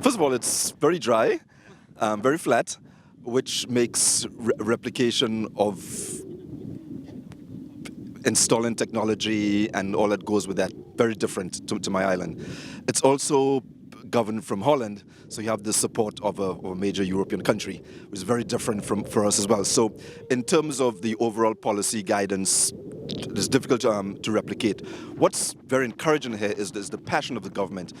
First of all, it's very dry, very flat, which makes replication of installing technology and all that goes with that very different to my island. It's also governed from Holland, so you have the support of a major European country, which is very different for us as well. So in terms of the overall policy guidance, it's difficult to replicate. What's very encouraging here is the passion of the government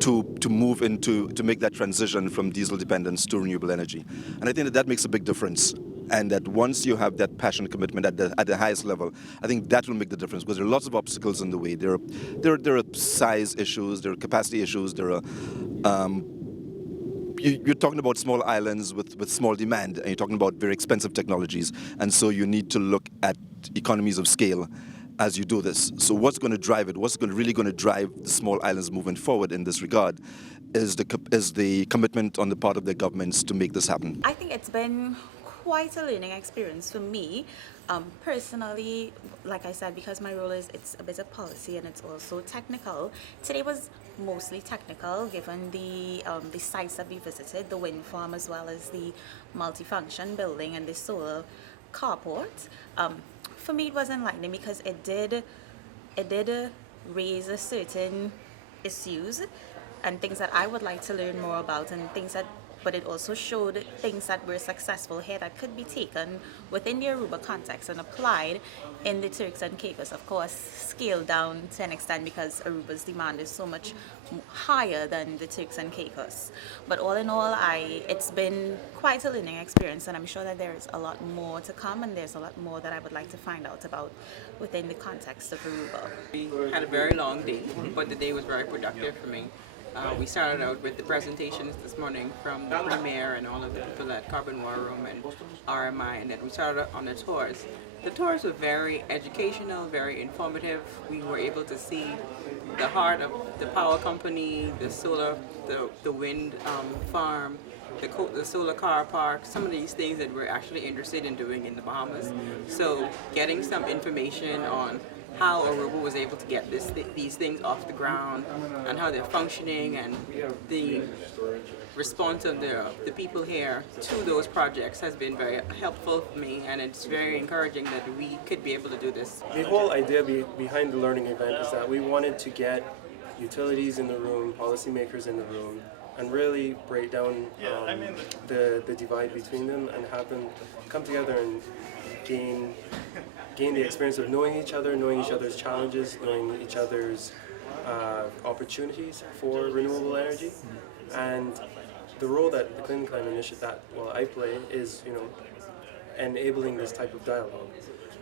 to move to make that transition from diesel dependence to renewable energy. And I think that makes a big difference. And that once you have that passion and commitment at the highest level, I think that will make the difference, because there are lots of obstacles in the way. There are size issues, there are capacity issues, there are you're talking about small islands with small demand, and you're talking about very expensive technologies, and so you need to look at economies of scale as you do this. So what's going to drive it? Really going to drive the small islands moving forward in this regard is the commitment on the part of their governments to make this happen. I think it's been quite a learning experience for me. Personally, like I said, because my role it's a bit of policy and it's also technical. Today was mostly technical, given the sites that we visited, the wind farm as well as the multifunction building and the solar carport. For me, it was enlightening because it did raise a certain issues and things that I would like to learn more about, and but it also showed things that were successful here that could be taken within the Aruba context and applied in the Turks and Caicos. Of course, scaled down to an extent because Aruba's demand is so much higher than the Turks and Caicos. But all in all, it's been quite a learning experience, and I'm sure that there is a lot more to come, and there's a lot more that I would like to find out about within the context of Aruba. We had a very long day, but the day was very productive for me. We started out with the presentations this morning from the Premier and all of the people at Carbon War Room and RMI, and then we started on the tours. The tours were very educational, very informative. We were able to see the heart of the power company, the solar, the wind farm, the solar car park, some of these things that we're actually interested in doing in the Bahamas. So getting some information on how Aruba was able to get these things off the ground and how they're functioning, and the response of the people here to those projects has been very helpful for me, and it's very encouraging that we could be able to do this. The whole idea behind the learning event is that we wanted to get utilities in the room, policymakers in the room, and really break down the divide between them and have them come together and gain the experience of knowing each other, knowing each other's challenges, knowing each other's opportunities for renewable energy. And the role that the Clean Climate Initiative, I play, is enabling this type of dialogue.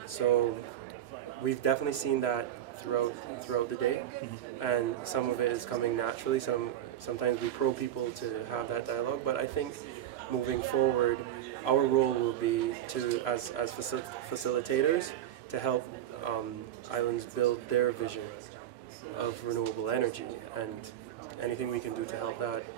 So we've definitely seen that throughout the day, and some of it is coming naturally. Sometimes we probe people to have that dialogue, but I think moving forward, our role will be as facilitators, to help islands build their vision of renewable energy, and anything we can do to help that